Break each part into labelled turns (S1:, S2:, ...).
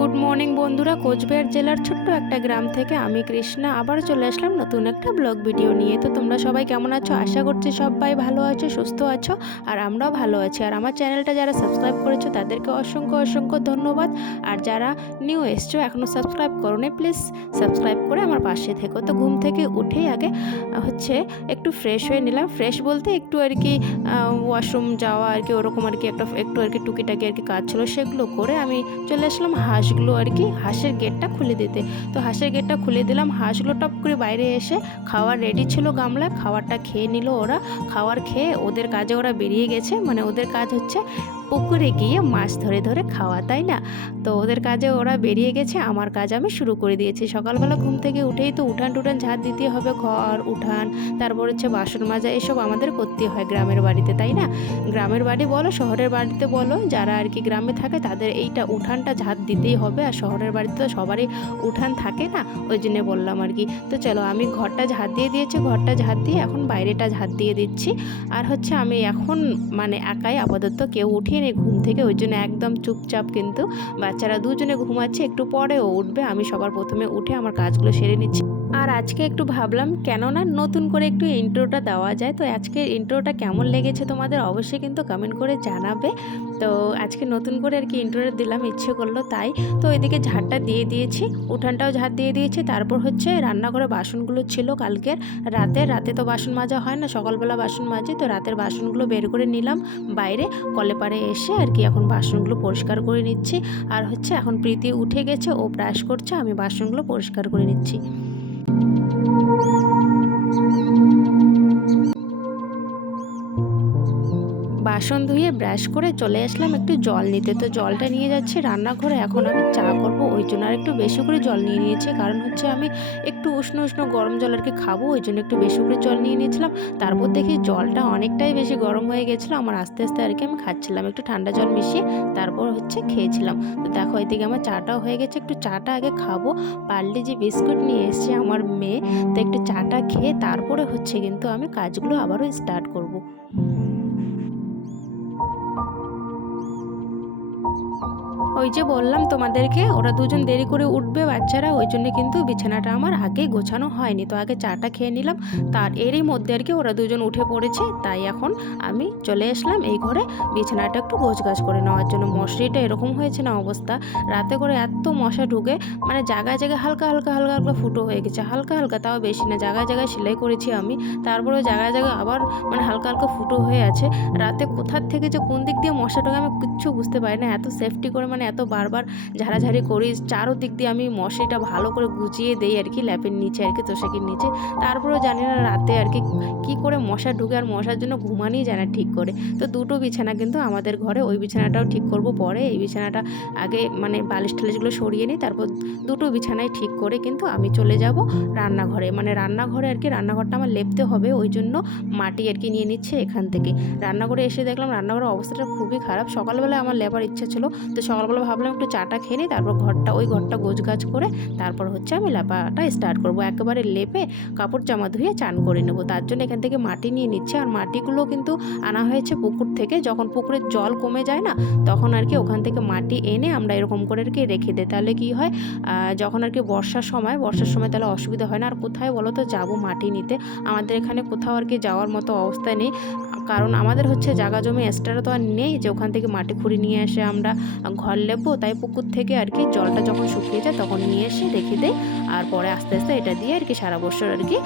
S1: Good morning বন্ধুরা, কোচবিহার জেলার ছোট্ট একটা গ্রাম থেকে আমি কৃষ্ণা আবার চলে আসলাম নতুন একটা ব্লগ ভিডিও নিয়ে। তো তোমরা সবাই কেমন আছো? আশা করছি সবাই ভালো আছো, সুস্থ আছো, আর আমরাও ভালো আছি। আর আমার চ্যানেলটা যারা সাবস্ক্রাইব করেছ, তাদেরকে অসংখ্য অসংখ্য ধন্যবাদ। আর যারা নিউ এসছো এখনও সাবস্ক্রাইব করো নি প্লিজ সাবস্ক্রাইব করে আমার পাশে থেকো। তো ঘুম থেকে উঠেই আগে হচ্ছে একটু ফ্রেশ হয়ে নিলাম। ফ্রেশ বলতে একটু আর কি ওয়াশরুম যাওয়া আর কি, ওরকম আর কি একটা, একটু আর কি টুকিটাকি আর কি কাজ ছিল, সেগুলো করে আমি চলে আসলাম হাঁসগুলো আর কি, হাঁসের গেটটা খুলে দিতে। তো হাঁসের গেটটা খুলে দিলাম, হাঁসগুলো টপ করে বাইরে এসে খাওয়ার রেডি ছিল গামলা, খাওয়ারটা খেয়ে নিল ওরা। খাওয়ার খেয়ে ওদের কাজে ওরা বেরিয়ে গেছে মানে ওদের কাজ হচ্ছে পুকুরে গিয়ে মাছ ধরে ধরে খাওয়া, তাই না? তো ওদের কাজে ওরা বেরিয়ে গেছে, আমার কাজ আমি শুরু করে দিয়েছি। সকালবেলা ঘুম থেকে উঠেই তো উঠান টুঠান ঝাঁট দিতে হবে, ঘর, উঠান, তারপর হচ্ছে বাসন মাজা, এসব আমাদের করতে হয় গ্রামের বাড়িতে, তাই না? গ্রামের বাড়ি বলো, শহরের বাড়িতে বলো, যারা আর কি গ্রামে থাকে তাদের এইটা উঠানটা ঝাঁট দিতেই হবে, আর শহরের বাড়িতে তো সবারই উঠান থাকে না, ওই জন্য বললাম আর কি। তো চলো, আমি ঘরটা ঝাঁট দিয়ে দিয়েছি, ঘরটা ঝাঁট দিয়ে এখন বাইরেটা ঝাঁট দিয়ে দিচ্ছি। আর হচ্ছে আমি এখন মানে একাই আপাতত কেউ উঠিয়ে নেই ঘুম থেকে ওই জন্য একদম চুপচাপ কিন্তু বাচ্চারা দুজনে ঘুমাচ্ছে, একটু পরেও উঠবে। আমি সবার প্রথমে উঠে আমার কাজগুলো সেরে নিচ্ছি। আর আজকে একটু ভাবলাম, কেননা নতুন করে একটু ইন্ট্রোটা দেওয়া যায়, তো আজকের ইন্ট্রোটা কেমন লেগেছে তোমাদের অবশ্যই কিন্তু কমেন্ট করে জানাবে। তো আজকে নতুন করে আর কি ইন্ট্রোটা দিলাম, ইচ্ছে করল তাই। তো এদিকে ঝাড়টা দিয়ে দিয়েছি, উঠানটাও ঝাড় দিয়ে দিয়েছি, তারপর হচ্ছে রান্নাঘরে বাসনগুলো ছিল কালকের। রাতে রাতে তো বাসন মাজা হয় না, সকালবেলা বাসন মাজি, তো রাতের বাসনগুলো বের করে নিলাম বাইরে। কলে পারে এসে আর কি এখন বাসনগুলো পরিষ্কার করে নিচ্ছি। আর হচ্ছে এখন প্রীতি উঠে গেছে, ও ব্রাশ করছে, আমি বাসনগুলো পরিষ্কার করে নিচ্ছি। Música বাসন ধুয়ে ব্রাশ করে চলে আসলাম একটু জল নিতে। তো জলটা নিয়ে যাচ্ছি রান্নাঘরে, এখন আমি চা করব, ওই জন্য আর একটু বেশি করে জল নিয়ে নিয়েছি। কারণ হচ্ছে আমি একটু উষ্ণ উষ্ণ গরম জল আর কি খাব, ওই জন্য একটু বেশি করে জল নিয়ে নিয়েছিলাম। তারপর দেখি জলটা অনেকটাই বেশি গরম হয়ে গেছিল, আমার আস্তে আস্তে আর কি আমি খাচ্ছিলাম, একটু ঠান্ডা জল মিশিয়ে তারপর হচ্ছে খেয়েছিলাম। তো দেখো, এদিকে আমার চাটাও হয়ে গেছে, একটু চাটা আগে খাব। পারলে যে বিস্কুট নিয়ে এসছে আমার মেয়ে, তো একটু চাটা খেয়ে তারপরে হচ্ছে কিন্তু আমি কাজগুলো আবারও স্টার্ট করব। ওই যে বললাম তোমাদেরকে, ওরা দুজন দেরি করে উঠবে বাচ্চারা, ওই জন্য কিন্তু বিছানাটা আমার আগেই গোছানো হয়নি। তো আগে চাটা খেয়ে নিলাম, তার এরই মধ্যে আর কি ওরা দুজন উঠে পড়েছে, তাই এখন আমি চলে আসলাম এই ঘরে বিছানাটা একটু গোছগাছ করে নেওয়ার জন্য। মশারিটা এরকম হয়েছে না অবস্থা, রাতে করে এত মশা ঢুকে মানে জায়গায় জায়গায় হালকা হালকা হালকা হালকা ফুটো হয়ে গেছে, হালকা হালকা তাও বেশি না, জায়গায় জায়গায় সেলাই করেছি আমি তারপরে জায়গায় জায়গায় আবার মানে হালকা হালকা ফুটো হয়ে আছে। রাতে কোথার থেকে যে কোন দিক দিয়ে মশা ঢোকে আমি কিচ্ছু বুঝতে পারি না, এত সেফটি করে মানে এত বারবার ঝাড়াঝাড়ি করি চারো দিক দিয়ে আমি মশারিটা ভালো করে গুছিয়ে দেই আর কি, ল্যাপের নিচে আর কি, তোষাকের নিচে। তারপরেও জানি না রাতে আর কি কী করে মশা ঢুকে আর মশার জন্য ঘুমানোই যায় না ঠিক করে। তো দুটো বিছানা কিন্তু আমাদের ঘরে, ওই বিছানাটাও ঠিক করব পরে। এই বিছানাটা আগে মানে বালিশ টালিশগুলো সরিয়ে নিই, তারপর দুটো বিছানায় ঠিক করে কিন্তু আমি চলে যাব রান্নাঘরে। মানে রান্নাঘরে আর কি, রান্নাঘরটা আমার লেপতে হবে, ওই জন্য মাটি আর কি নিয়ে নিচ্ছে এখান থেকে। রান্নাঘরে এসে দেখলাম রান্নাঘরের অবস্থাটা খুবই খারাপ। সকালবেলা আমার লেবার ইচ্ছা ছিল, তো সকালবেলা ভাবলাম একটু চাটা খেয়ে নিই, তারপর ঘরটা, ওই ঘরটা গোছগাছ করে তারপর হচ্ছে আমি লেপাটা স্টার্ট করব। একেবারে লেপে কাপড় জামা ধুয়ে চান করে নেব। তার জন্য এখান থেকে মাটি নিয়ে নিচ্ছে আর মাটিগুলো কিন্তু আনা হয়েছে পুকুর থেকে। যখন পুকুরের জল কমে যায় না, তখন আর কি ওখান থেকে মাটি এনে আমরা এরকম করে আর কি রেখে দিই। তাহলে কি হয় যখন আর কি বর্ষার সময় বর্ষার সময় তাহলে অসুবিধা হয় না। আর কোথায় বলো তো যাব মাটি নিতে। আমাদের এখানে কোথাও আর কি যাওয়ার মতো অবস্থা নেই। কারণ আমাদের হচ্ছে জায়গা জমি এক্সট্রা তো আর নেই যে ওখান থেকে মাটি খুঁড়ি নিয়ে এসে আমরা ঘর লেপবো, তাই পুকুর থেকে আর কি জলটা যখন শুকিয়ে যায় তখন নিয়ে এসে রেখে দেয় আর পরে আস্তে আস্তে এটা দিয়ে আর কি সারা বছর আর কি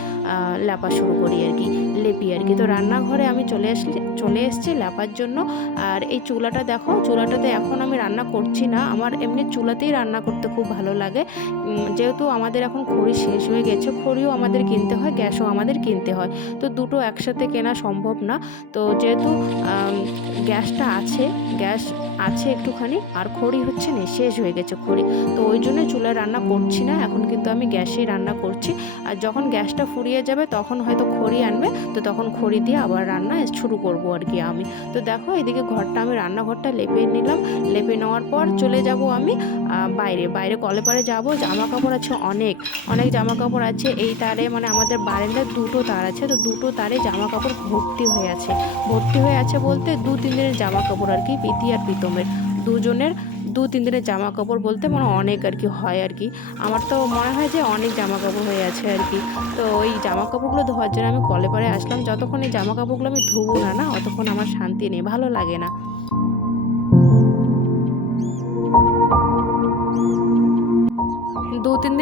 S1: লেপা শুরু করি আর কি, লেপি আর কি। তো রান্নাঘরে আমি চলে আসলি চলে এসেছি লেপার জন্য। আর এই চুলাটা দেখো, চুলাটাতে এখন আমি রান্না করছি না, আমার এমনি চুলাতেই রান্না করতে খুব ভালো লাগে। যেহেতু আমাদের এখন খড়ি শেষ হয়ে গেছে, খড়িও আমাদের কিনতে হয়, গ্যাসও আমাদের কিনতে হয়। তো দুটো একসাথে কেনা সম্ভব না। তো যেহেতু গ্যাসটা আছে গ্যাস আছে একটুখানি, আর খড়ি হচ্ছে না, শেষ হয়ে গেছে খড়ি। তো ওই জন্য চুলায় রান্না করছি না, এখন কিন্তু আমি গ্যাসেই রান্না করছি। আর যখন গ্যাসটা ফুরিয়ে যাবে, তখন হয়তো খড়ি আনবে, তো তখন খড়ি দিয়ে আবার রান্না শুরু করব আর কি আমি। তো দেখো এদিকে ঘরটা আমি, রান্নাঘরটা লেপে নিলাম। লেপে নেওয়ার পর চলে যাব আমি বাইরে। বাইরে কলে পারে যাব জামা কাপড় আছে অনেক। অনেক জামা কাপড় আছে, এই তারে মানে আমাদের বারান্দায় দুটো তার আছে, তো দুটো তারে জামা কাপড় ভর্তি হয়ে আছে। ভর্তি হয়ে আছে বলতে দু তিন দিনের জামা কাপড় আর কি পিতি আর পিতমের দুজনের দু, তিন দিনের জামা কাপড় বলতে মানে অনেক আর কি হয় আর কি। আমার তো মনে হয় যে অনেক জামা কাপড় হয়ে আছে আর কি। তো ওই জামা কাপড়গুলো ধোয়ার জন্য আমি কলে পরে আসলাম। যতক্ষণ এই জামা কাপড়গুলো আমি ধুবো না না, অতক্ষণ আমার শান্তি নেই, ভালো লাগে না।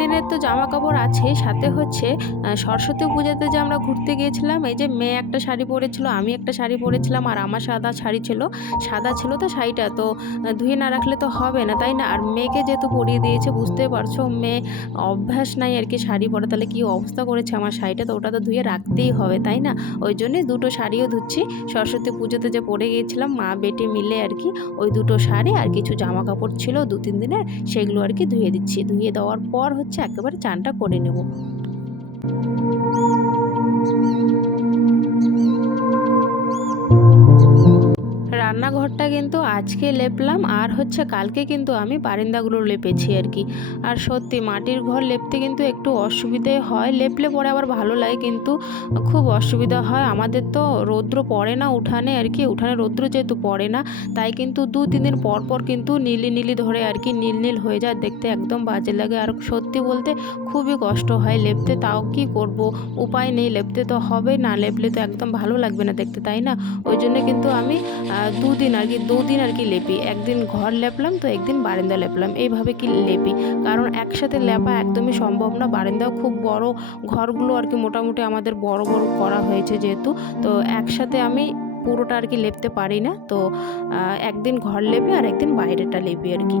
S1: দিনের তো জামা কাপড় আছে সাথে হচ্ছে সরস্বতী পূজাতে যে আমরা ঘুরতে গিয়েছিলাম, এই যে মেয়ে একটা শাড়ি পরেছিল, আমি একটা শাড়ি পরেছিলাম, আর আমার সাদা শাড়ি ছিল, সাদা ছিল তো শাড়িটা, তো ধুয়ে না রাখলে তো হবে না, তাই না? আর মেয়েকে যেহেতু পরিয়ে দিয়েছে বুঝতে পারছ, মেয়ে অভ্যাস নাই আর কি শাড়ি পরে, তাহলে কি অবস্থা করেছে আমার শাড়িটা, তো ওটা তো ধুয়ে রাখতেই হবে, তাই না? ওই জন্যে দুটো শাড়িও ধুচ্ছি, সরস্বতী পুজোতে যে পরে গিয়েছিলাম, মা বেটে মিলে আর কি, ওই দুটো শাড়ি আর কিছু জামা কাপড় ছিল দু তিন দিনের, সেগুলো আর কি ধুয়ে দিচ্ছি, ধুয়ে দেওয়ার পর হচ্ছে একেবারে চানটা করে নেব। রান্নাঘরটা কিন্তু আজকে লেপলাম, আর হচ্ছে কালকে কিন্তু আমি বারান্দাগুলো লেপেছি আর কি। আর সত্যি মাটির ঘর লেপতে কিন্তু একটু অসুবিধে হয়, লেপলে পরে আবার ভালো লাগে কিন্তু খুব অসুবিধা হয়। আমাদের তো রৌদ্র পড়ে না উঠানে আর কি, উঠানে রৌদ্র যেহেতু পড়ে না, তাই কিন্তু দু, তিন দিন পর পর কিন্তু নীলি নীলি ধরে আর কি নীল নীল হয়ে যায়, দেখতে একদম বাজে লাগে। আর সত্যি বলতে খুবই কষ্ট হয় লেপতে, তাও কি করব? উপায় নেই, লেপতে তো হবে, না লেপলে তো একদম ভালো লাগবে না দেখতে, তাই না? ওই জন্য কিন্তু আমি দুদিন আর কি, দুদিন আর কি লেপি। একদিন ঘর লেপলাম তো, একদিন বারান্দা লেপলাম। এইভাবে কি লেপি? কারণ একসাথে লেপা একদমই সম্ভব না। বারান্দাও খুব বড়, ঘরগুলো আর কি মোটামুটি আমাদের বড় বড় করা হয়েছে যেহেতু। তো একসাথে আমি পুরোটা আর কি লেপতে পারি না। তো একদিন ঘর লেপি আর একদিন বাইরেটা লেপি আর কি।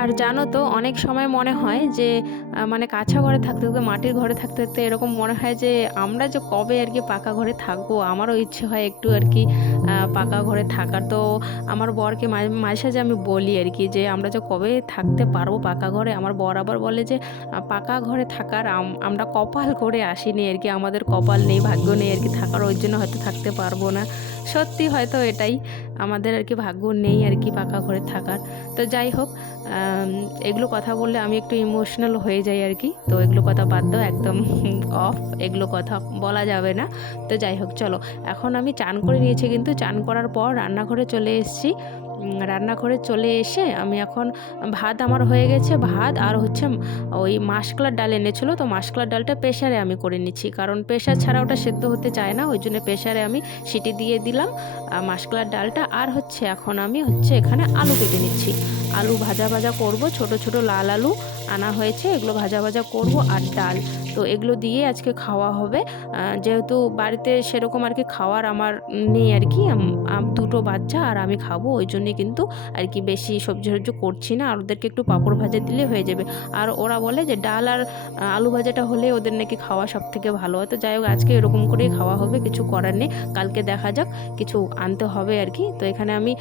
S1: আর জানো তো, অনেক সময় মনে হয় যে মানে কাঁচা ঘরে থাকতে থাকতে, মাটির ঘরে থাকতে থাকতে এরকম মনে হয় যে, আমরা যে কবে আর কি পাকা ঘরে থাকব, আমারও ইচ্ছে হয় একটু আর কি পাকা ঘরে থাকার। তো আমার বরকে মাঝে সাঝে আমি বলি আর কি যে, আমরা যে কবে থাকতে পারব পাকা ঘরে, আমার বর আবার বলে যে পাকা ঘরে থাকার আমরা কপাল করে আসিনি আর কি, আমাদের কপাল নেই, ভাগ্য নেই আর কি, থাকার, ওই জন্য হয়তো থাকতে পারব না। সত্যি হয়তো এটাই। আমাদের আর কি ভাগ্য নেই আর কি পাকা ঘরে থাকার। তো যাই হোক এগুলো কথা বললে আমি একটু ইমোশনাল হয়ে যাই আর কি। তো এগুলো কথা বাদ দাও, একদম অফ এগুলো কথা বলা যাবে না। তো যাই হোক, চলো। এখন আমি চান করে নিয়েছি কিন্তু চান করার পর রান্নাঘরে চলে এসেছি। রান্নাঘরে চলে এসে আমি এখন ভাত আমার হয়ে গেছে, ভাত আর হচ্ছে ওই মাসকলার ডাল এনেছিলো। তো মাসকলার ডালটা প্রেশারে আমি করে নিচ্ছি। কারণ প্রেশার ছাড়া ওটা সেদ্ধ হতে চায় না, ওই জন্য প্রেশারে আমি সিটি দিয়ে দিলাম মাসকলার ডালটা। আর হচ্ছে এখন আমি হচ্ছে এখানে আলু কেটে নিচ্ছি। আলু ভাজা ভাজা করব, ছোট ছোট লাল আলু আনা হয়েছে, এগুলো ভাজা ভাজা করব আর ডাল। তো এগুলো দিয়ে আজকে খাওয়া হবে। যেহেতু বাড়িতে সেরকম আর কি খাওয়ার আমার নেই আর কি দুটো বাচ্চা আর আমি খাব, ওই জন্যে কিন্তু আর কি বেশি সবজি সবজি করছি না, আর ওদেরকে একটু পাঁপড় ভাজা দিলে হয়ে যাবে। আর ওরা বলে যে ডাল আর আলু ভাজাটা হলে ওদের নাকি খাওয়া সব থেকে ভালো হয়। তো যাই হোক, আজকে এরকম করেই খাওয়া হবে, কিছু করার নেই। কালকে দেখা যাক, কিছু আনতে হবে আর কি। তো এখানে আমি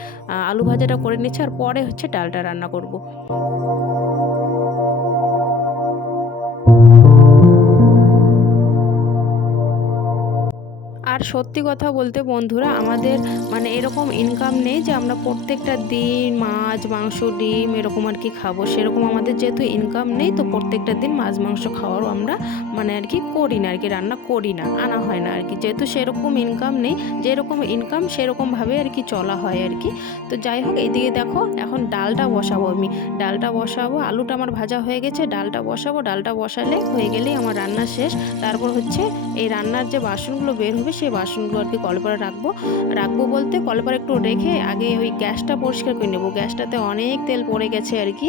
S1: আলু ভাজাটা করে নিচ্ছি আর পরে হচ্ছে ডালটা রান্না করব। আর সত্যি কথা বলতে বন্ধুরা, আমাদের মানে এরকম ইনকাম নেই যে আমরা প্রত্যেকটা দিন মাছ, মাংস, ডিম এরকম আর কি খাব। সেরকম আমাদের যেহেতু ইনকাম নেই, তো প্রত্যেকটা দিন মাছ, মাংস খাওয়ারও আমরা মানে আর কি করি না, আর কি রান্না করি না, আনা হয় না আর কি। যেহেতু সেরকম ইনকাম নেই, যেরকম ইনকাম সেরকমভাবে আর কি চলা হয় আর কি। তো যাই হোক, এইদিকে দেখো, এখন ডালটা বসাবো আমি। ডালটা বসাবো, আলুটা আমার ভাজা হয়ে গেছে, ডালটা বসাবো, ডালটা বসালে হয়ে গেলেই আমার রান্না শেষ। তারপর হচ্ছে এই রান্নার যে বাসনগুলো বের হবে সেই বাসনগুলো আর কি কলপারে রাখব। রাখব বলতে কলপারে একটু রেখে আগে ওই গ্যাসটা পরিষ্কার করে নেব। গ্যাসটাতে অনেক তেল পড়ে গেছে আর কি।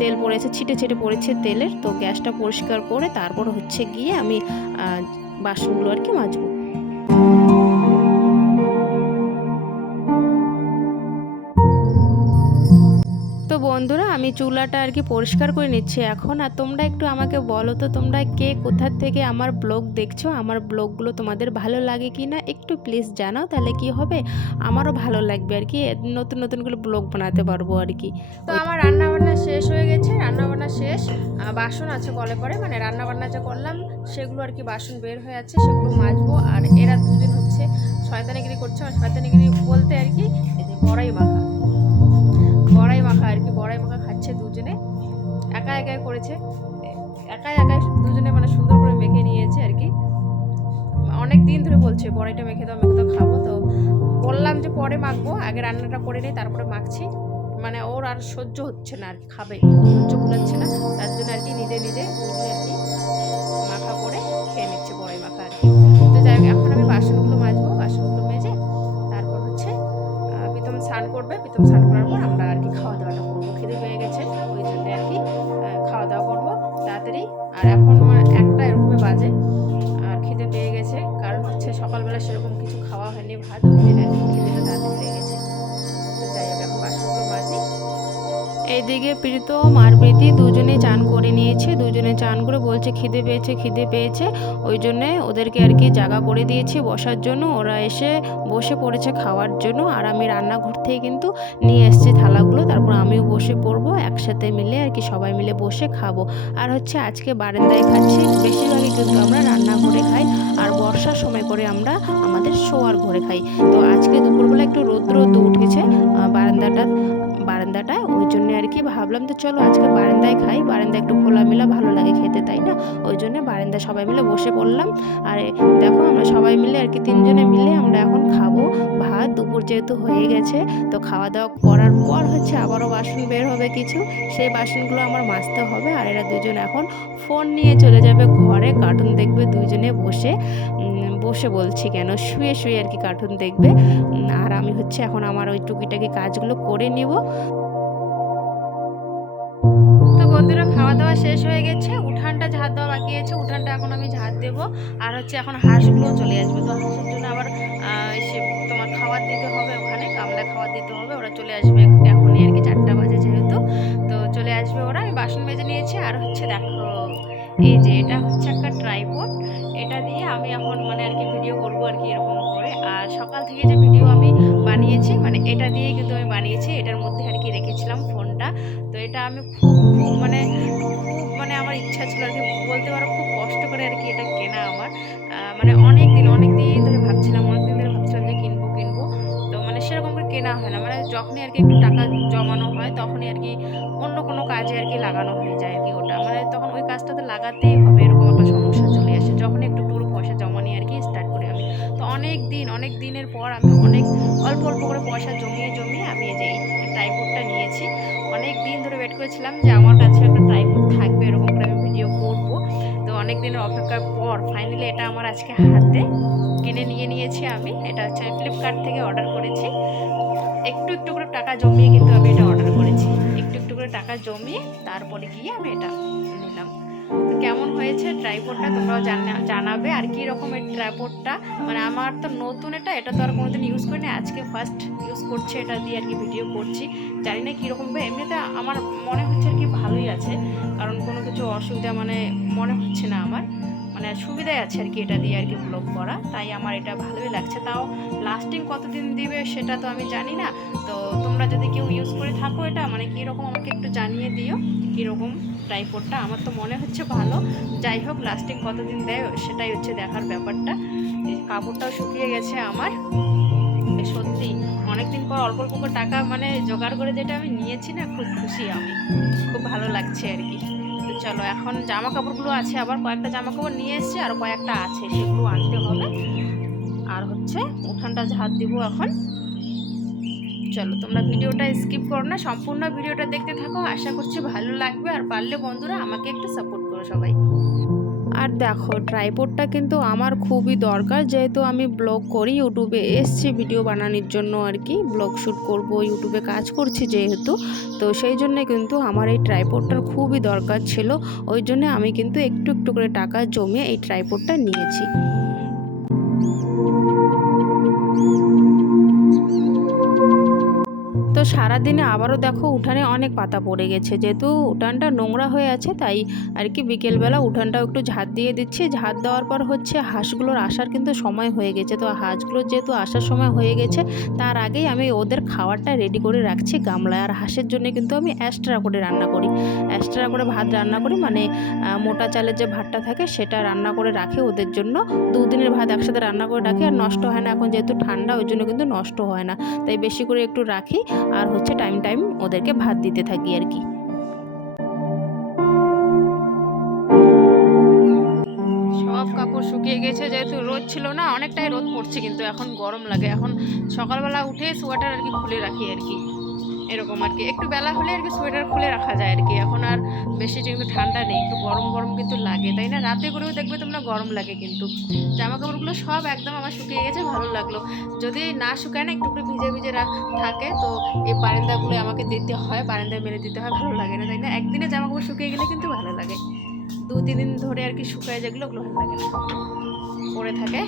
S1: তেল পড়েছে, ছিটে ছিটে পড়েছে তেলের। তো গ্যাসটা পরিষ্কার করে তারপর হচ্ছে গিয়ে আমি বাসনগুলো আর কি মাজবো। বন্ধুরা, আমি চুলাটা আর কি পরিষ্কার করে নিচ্ছি এখন। আর তোমরা একটু আমাকে বলো তো, তোমরা কে কোথার থেকে আমার ব্লগ দেখছ? আমার ব্লগগুলো তোমাদের ভালো লাগে কি না? একটু প্লিজ জানাও, তাহলে কি হবে? আমারও ভালো লাগবে আর কি, নতুন নতুনগুলো ব্লগ বানাতে পারব আর কি। তো আমার রান্না বান্না শেষ হয়ে গেছে রান্না বান্না শেষ বাসন আছে কলে পরে মানে রান্না বান্না যে করলাম, সেগুলো আর কি বাসন বের হয়ে আছে, সেগুলো মাজবো। আর এরা দুজন হচ্ছে, শয়তানিগিরি করছে আর শয়তানিগিরি বলতে আর কি, এই যে বড়াই মাখা। বড়াই মাখা আর কি, বড়াই মাখা খাচ্ছে দুজনে। একা একাই করেছে। একাই একাই দুজনে মানে সুন্দর করে মেখে নিয়েছে আর কি। অনেক দিন ধরে বলছে, বড়াইটা মেখে দাও মেখে দাও, খাব তো। বললাম যে পরে মাখবো, আগে রান্নাটা করে নিই, তারপরে মাখছি। মানে ওর আর সহ্য হচ্ছে না আর খাবে। সহ্য কুলাচ্ছে না, তার জন্য আর কি নিজে নিজে আর কি মাখা করে খেয়ে নিচ্ছে বড়াই মাখা আর কি। তো যাই এখন আমি বাসনগুলো মাজবো, বাসনগুলো করবে প্রীতম স্নান করার পর আমরা আর কি খাওয়া দাওয়াটা করব। খিদে পেয়ে গেছে, ওই জন্য আর কি খাওয়া দাওয়া করব তাড়াতাড়ি। আর এখন একটা এরকমই বাজে, আর খিদে পেয়ে গেছে, কারণ হচ্ছে সকালবেলা সেরকম কিছু খাওয়া হয়নি, ভাত ওই খিদেটা তাড়াতাড়ি এইদিকে প্রীতম আর প্রীতি দুজনে চান করে নিয়েছে, দুজনে চান করে বলছে, খিদে পেয়েছে খিদে পেয়েছে। ওই জন্যে ওদেরকে আর কি জায়গা করে দিয়েছি বসার জন্য। ওরা এসে বসে পড়েছে খাওয়ার জন্য আর আমি রান্নাঘর থেকে কিন্তু নিয়ে এসেছি থালাগুলো। তারপর আমিও বসে পড়ব, একসাথে মিলে আর কি সবাই মিলে বসে খাব। আর হচ্ছে আজকে বারান্দায় খাচ্ছি, বেশিরভাগই কিন্তু আমরা রান্নাঘরে খাই আর বর্ষার সময় করে আমরা আমাদের শোয়ার ঘরে খাই। তো আজকে দুপুরবেলা একটু রৌদ্র রৌদ্র উঠেছে বারান্দাটা। বারান্দাটায় ওই জন্য আর কি ভাবলাম তো চলো আজকে বারান্দায় খাই। বারান্দায় একটু খোলামেলা, ভালো লাগে খেতে, তাই না? ওই জন্য বারান্দায় সবাই মিলে বসে পড়লাম। আর দেখো আমরা সবাই মিলে আর কি তিনজনে মিলে আমরা এখন খাব ভাত। দুপুর যেহেতু হয়ে গেছে, তো খাওয়া দাওয়া করার পর হচ্ছে আবারও বাসন বের হবে কিছু। সেই বাসনগুলো আমার মাজতে হবে আর এরা দুজন এখন ফোন নিয়ে চলে যাবে ঘরে। কার্টুন দেখবে দুজনে বসে বসে বলছি কেন? শুয়ে শুয়ে আর কি কার্টুন দেখবে। আর আমি হচ্ছে এখন আমার ওই টুকিটাকি কাজগুলো করে নিব। দাওয়া শেষ হয়ে গেছে, উঠানটা ঝাড় দেওয়া বাকি আছে, উঠানটা এখন আমি ঝাড় দেবো। আর হচ্ছে এখন হাঁসগুলো চলে আসবে, তো হাঁসের জন্য আবার এসে তোমার খাবার দিতে হবে ওখানে, গামলা খাবার দিতে হবে, ওরা চলে আসবে এখনই আর কি চারটা বাজে যেহেতু, তো চলে আসবে ওরা। আমি বাসন মেজে নিয়েছি, আর হচ্ছে দেখো, এই যে এটা হচ্ছে একটা ট্রাইপড এটা দিয়ে আমি এখন মানে আর কি ভিডিও করব আর কি এরকম করে। আর সকাল থেকে যে ভিডিও আমি বানিয়েছি মানে এটা দিয়ে কিন্তু আমি বানিয়েছি, এটার মধ্যে আর কি রেখেছিলাম ফোনটা। তো এটা আমি খুব মানে খুব মানে আমার ইচ্ছা ছিল আর কি, বলতে পারো খুব কষ্ট করে আর কি এটা কেনা আমার। মানে অনেক দিন অনেক দিন ধরে ভাবছিলাম অনেক দিন কেনা হয় না। মানে যখনই আর কি একটু টাকা জমানো হয়, তখনই আর কি অন্য কোনো কাজে আর কি লাগানো হয়ে যায় আর কি ওটা। মানে তখন ওই কাজটাতে লাগাতেই হবে এরকম একটা সমস্যা চলে আসে। যখন একটু টুরু পয়সা জমানি আর কি স্টার্ট করি আমি। তো অনেক দিন, অনেক দিনের পর আমি অনেক অল্প অল্প করে পয়সা জমিয়ে জমিয়ে আমি এই যে এই নিয়েছি। অনেক দিন ধরে ওয়েট করেছিলাম যে আমার কাছে একটা ট্রাইপোড থাকবে এরকম করে আমি ভিডিও করব। তো অনেক দিনের অপেক্ষার পর ফাইনালি এটা আমার আজকে হাতে কিনে নিয়ে নিয়েছি আমি। এটা হচ্ছে ফ্লিপকার্ট থেকে অর্ডার করেছি। একটু একটু করে টাকা জমিয়ে কিন্তু আমি এটা অর্ডার করেছি। একটু একটু করে টাকা জমিয়ে তারপরে গিয়ে আমি এটা নিলাম। কেমন হয়েছে ট্রাইপোডটা তোমরাও জানা- জানাবে। আর কি রকম এই ট্রাইপোডটা মানে আমার তো নতুন এটা এটা তো আর কোনোদিন ইউজ করিনি। আজকে ফার্স্ট ইউজ করছে এটা দিয়ে আর কি ভিডিও করছি। জানি না কীরকম হবে এমনিতে আমার মনে হচ্ছে আর কি ভালোই আছে। কারণ কোনো কিছু অসুবিধা মানে মনে হচ্ছে না আমার। মানে সুবিধাই আছে আর কি এটা দিয়ে আর কি ব্লগ করা। তাই আমার এটা ভালোই লাগছে। তাও লাস্টিং কতদিন দিবে সেটা তো আমি জানি না। তো তোমরা যদি কেউ ইউজ করে থাকো এটা মানে কীরকম আমাকে একটু জানিয়ে দিও, কীরকম ট্রাইপোডটা আমার তো মনে হচ্ছে ভালো। যাই হোক লাস্টিং কতদিন দেয় সেটাই হচ্ছে দেখার ব্যাপারটা। কাপড়টাও শুকিয়ে গেছে আমার। সত্যি, অনেকদিন পর অল্প অল্প টাকা মানে জোগাড় করে যেটা আমি নিয়েছি না, খুব খুশি আমি। খুব ভালো লাগছে আর কি। চলো, এখন জামা কাপড়গুলো আছে, আবার কয়েকটা জামা কাপড় নিয়ে এসেছি, আর কয়েকটা আছে, সেগুলো আনতে হবে। আর হচ্ছে উঠানটা ঝাড় দিব এখন। চলো, তোমরা ভিডিওটা স্কিপ করো না, সম্পূর্ণ ভিডিওটা দেখতে থাকো। আশা করছি ভালো লাগবে, আর পারলে বন্ধুরা আমাকে একটু সাপোর্ট করো সবাই। আর দেখো ট্রাইপোডটা কিন্তু আমার খুবই দরকার, যেহেতু আমি ব্লগ করি ইউটিউবে এসছি ভিডিও বানানোর জন্য আর কি। ব্লগ শ্যুট করব ইউটিউবে কাজ করছি যেহেতু, তো সেই জন্য কিন্তু আমার এই ট্রাইপোডটার খুবই দরকার ছিল। ওই জন্য আমি কিন্তু একটু একটু করে টাকা জমিয়ে এই ট্রাইপোডটা নিয়েছি। তো সারাদিনে আবারও দেখো উঠানে অনেক পাতা পড়ে গেছে। যেহেতু উঠানটা নোংরা হয়ে আছে, তাই আর কি বিকেলবেলা উঠানটাও একটু ঝাড় দিয়ে দিচ্ছি। ঝাড় দেওয়ার পর হচ্ছে হাঁসগুলোর আসার কিন্তু সময় হয়ে গেছে। তো হাঁসগুলোর যেহেতু আসার সময় হয়ে গেছে, তার আগেই আমি ওদের খাবারটা রেডি করে রাখছি গামলায়। আর হাঁসের জন্য কিন্তু আমি এক্সট্রা করে রান্না করি। এক্সট্রা করে ভাত রান্না করি মানে মোটা চালের যে ভাতটা থাকে সেটা রান্না করে রাখি ওদের জন্য। দুদিনের ভাত একসাথে রান্না করে রাখি, আর নষ্ট হয় না। এখন যেহেতু ঠান্ডা, ওই জন্য কিন্তু নষ্ট হয় না। তাই বেশি করে একটু রাখি। আর হচ্ছে টাইম টাইম ওদেরকে ভাত দিতে থাকি আর কি। সব কাপড় শুকিয়ে গেছে, যেহেতু রোদ ছিল না, অনেকটাই রোদ পড়ছে কিন্তু এখন গরম লাগে। এখন সকালবেলা উঠে সোয়াটার আর কি খুলে রাখি আর কি। এরকম আর কি। একটু বেলা হলে আর কি সোয়েটার খুলে রাখা যায় আর কি। এখন আর বেশি কিন্তু ঠান্ডা নেই, একটু গরম গরম কিন্তু লাগে, তাই না? রাতে করেও দেখবে তোমরা গরম লাগে কিন্তু। জামা কাপড়গুলো সব একদম আমার শুকিয়ে গেছে, ভালো লাগল। যদি না শুকায় না, একটু করে ভিজে ভিজে থাকে, তো এই বারান্দাগুলো আমাকে দিতে হয়, বারান্দায় মেরে দিতে হয়, ভালো লাগে না, তাই না? একদিনে জামা কাপড় শুকিয়ে গেলে কিন্তু ভালো লাগে। দু তিন দিন ধরে আর কি শুকায় যেগুলো, ওগুলো ভালো লাগে না। পরে থাকে।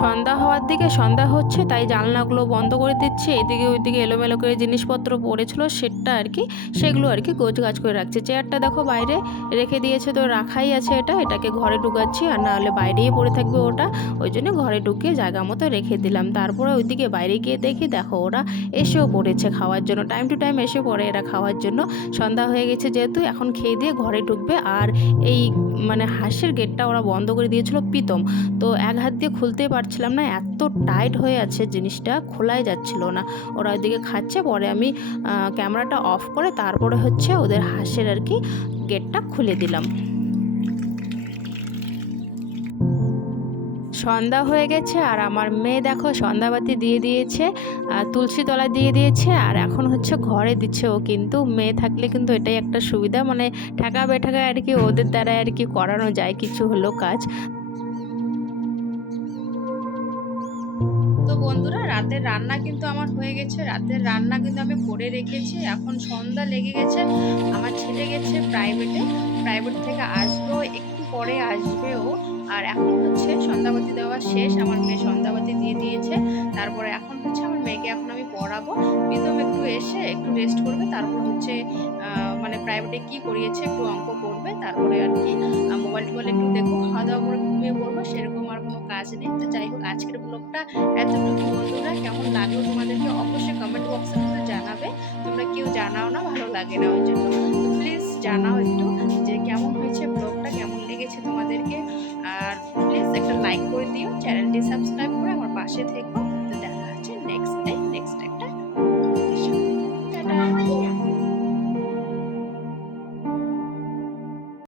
S1: সন্ধ্যা হওয়ার দিকে সন্ধ্যা হচ্ছে, তাই জানলাগুলো বন্ধ করে দিচ্ছে। এদিকে ওইদিকে এলোমেলো করে জিনিসপত্র পড়েছিল সেটা আর কি, সেগুলো আর কি গোছ গাছ করে রাখছে। চেয়ারটা দেখো বাইরে রেখে দিয়েছে তো রাখাই আছে এটা, এটাকে ঘরে ঢুকাচ্ছি আর না হলে বাইরেই পড়ে থাকবে ওটা। ওই জন্য ঘরে ঢুকিয়ে জায়গা মতো রেখে দিলাম। তারপরে ওইদিকে বাইরে গিয়ে দেখি, দেখো ওরা এসেও পড়েছে খাওয়ার জন্য। টাইম টু টাইম এসে পড়ে এরা খাওয়ার জন্য। সন্ধ্যা হয়ে গেছে যেহেতু, এখন খেয়ে দিয়ে ঘরে ঢুকবে। আর এই মানে হাঁসের গেটটা ওরা বন্ধ করে দিয়েছিল পিতম তো এক হাত দিয়ে খুলতে পারছিলাম না, এত টাইট হয়ে আছে জিনিসটা, খোলাই যাচ্ছিল না। ওরা ওইদিকে খাচ্ছে, পরে আমি ক্যামেরাটা অফ করে তারপরে হচ্ছে ওদের হাঁসের আর কি গেটটা খুলে দিলাম। সন্ধ্যা হয়ে গেছে আর আমার মেয়ে দেখো সন্ধ্যাবাতি দিয়ে দিয়েছে, আর তুলসী তলা দিয়ে দিয়েছে, আর এখন হচ্ছে ঘরে দিচ্ছে ও। কিন্তু মেয়ে থাকলে কিন্তু এটাই একটা সুবিধা মানে ঠেকা বেঠাকা আর কি ওদের দ্বারা আর কি করানো যায়, কিছু হলো কাজ। তো বন্ধুরা, রাতের রান্না কিন্তু আমার হয়ে গেছে। রাতের রান্না কিন্তু আমি করে রেখেছি, এখন সন্ধ্যা লেগে গেছে। আমার ছেলে গেছে প্রাইভেটে প্রাইভেট থেকে আসব একটু পরে আসবে ও। আর এখন হচ্ছে সন্ধ্যাবাতি দেওয়া শেষ। আমার মেয়ে সন্ধ্যাবাতি দিয়ে দিয়েছে। তারপরে এখন হচ্ছে আমার মেয়েকে এখন আমি পড়াবো। প্রীতম একটু এসে একটু রেস্ট করবে। তারপর হচ্ছে মানে প্রাইভেটে কি করিয়েছে একটু অঙ্ক করবে। তারপরে আর কি মোবাইল টোবাইল একটু দেখব। খাওয়া দাওয়া করে ঘুমিয়ে পড়ব। সেরকম আর কোনো কাজ নেই। তো যাই হোক, আজকের ব্লগটা এতটুকু বন্ধুরা। কেমন লাগল তোমাদেরকে অবশ্যই কমেন্ট বক্সে কিন্তু জানাবে। তোমরা কেউ জানাও না, ভালো লাগে না ওই জন্য। তো প্লিজ জানাও একটু যে কেমন হয়েছে কেমন লেগেছে তোমাদেরকে। আর প্লিজ একটা লাইক করে দিও চ্যানেলটি সাবস্ক্রাইব করে আমার পাশে থেকো।